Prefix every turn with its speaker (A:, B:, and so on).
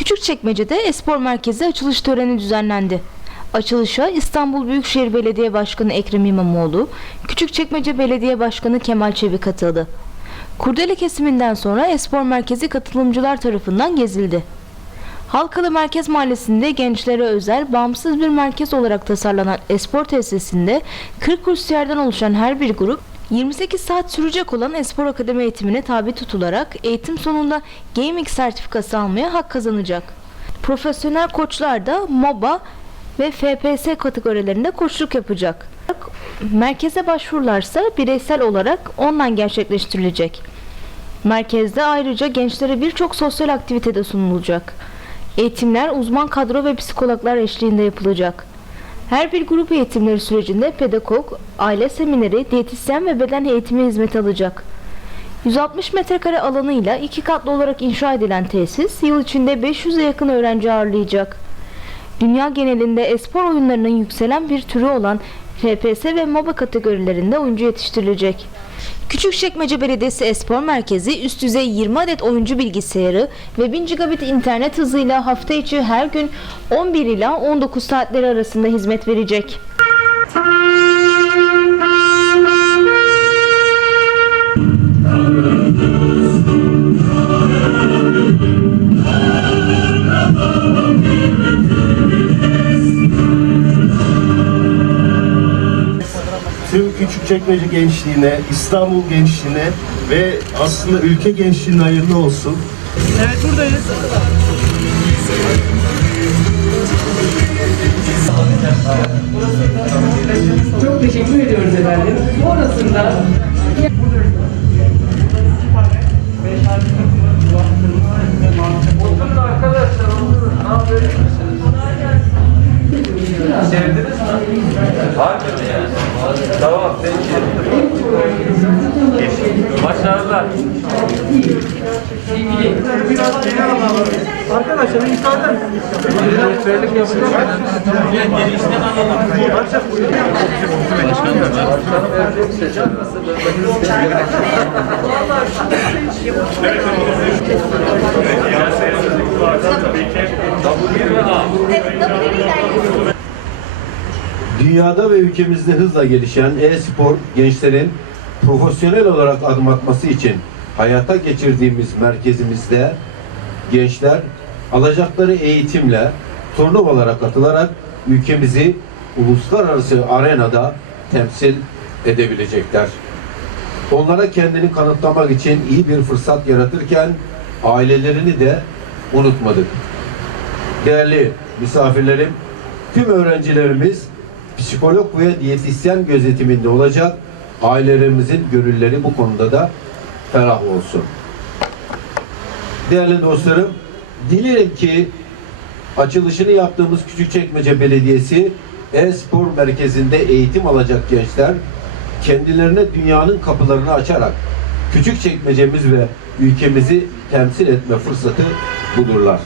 A: Küçükçekmece'de espor merkezi açılış töreni düzenlendi. Açılışa İstanbul Büyükşehir Belediye Başkanı Ekrem İmamoğlu, Küçükçekmece Belediye Başkanı Kemal Çevik katıldı. Kurdele kesiminden sonra espor merkezi katılımcılar tarafından gezildi. Halkalı Merkez Mahallesi'nde gençlere özel bağımsız bir merkez olarak tasarlanan espor tesisinde 40 kursiyerden oluşan her bir grup 28 saat sürecek olan espor akademi eğitimine tabi tutularak eğitim sonunda gaming sertifikası almaya hak kazanacak. Profesyonel koçlar da MOBA ve FPS kategorilerinde koçluk yapacak. Merkeze başvurularsa bireysel olarak online gerçekleştirilecek. Merkezde ayrıca gençlere birçok sosyal aktivitede sunulacak. Eğitimler uzman kadro ve psikologlar eşliğinde yapılacak. Her bir grup eğitimleri sürecinde pedagog, aile semineri, diyetisyen ve beden eğitimi hizmeti alacak. 160 metrekare alanıyla iki katlı olarak inşa edilen tesis yıl içinde 500'e yakın öğrenci ağırlayacak. Dünya genelinde espor oyunlarının yükselen bir türü olan FPS ve MOBA kategorilerinde oyuncu yetiştirilecek. Küçükçekmece Belediyesi Espor Merkezi üst düzey 20 adet oyuncu bilgisayarı ve 1000 gigabit internet hızıyla hafta içi her gün 11 ila 19 saatleri arasında hizmet verecek.
B: tüm Küçükçekmece gençliğine, İstanbul gençliğine ve aslında ülke gençliğine hayırlı olsun.
C: Evet buradayız.
D: Çok teşekkür ediyoruz efendim. Sonrasında
C: Sevdiniz mi? Harbi mi yani? Tamam peki. Başarılar. Arkadaşlar müsaade Rehberlik yapıyor. Genişten alalım. Başkanım. Başkanım verecek seçim.
B: Dünyada ve ülkemizde hızla gelişen e-spor gençlerin profesyonel olarak adım atması için hayata geçirdiğimiz merkezimizde gençler alacakları eğitimle turnuvalara katılarak ülkemizi uluslararası arenada temsil edebilecekler. Onlara kendini kanıtlamak için iyi bir fırsat yaratırken ailelerini de unutmadık. Değerli misafirlerim, tüm öğrencilerimiz psikolog ve diyetisyen gözetiminde olacak. Ailelerimizin gönülleri bu konuda da ferah olsun. Değerli dostlarım, dilerim ki açılışını yaptığımız Küçükçekmece Belediyesi e-spor merkezinde eğitim alacak gençler kendilerine dünyanın kapılarını açarak Küçükçekmecemiz ve ülkemizi temsil etme fırsatı bulurlar.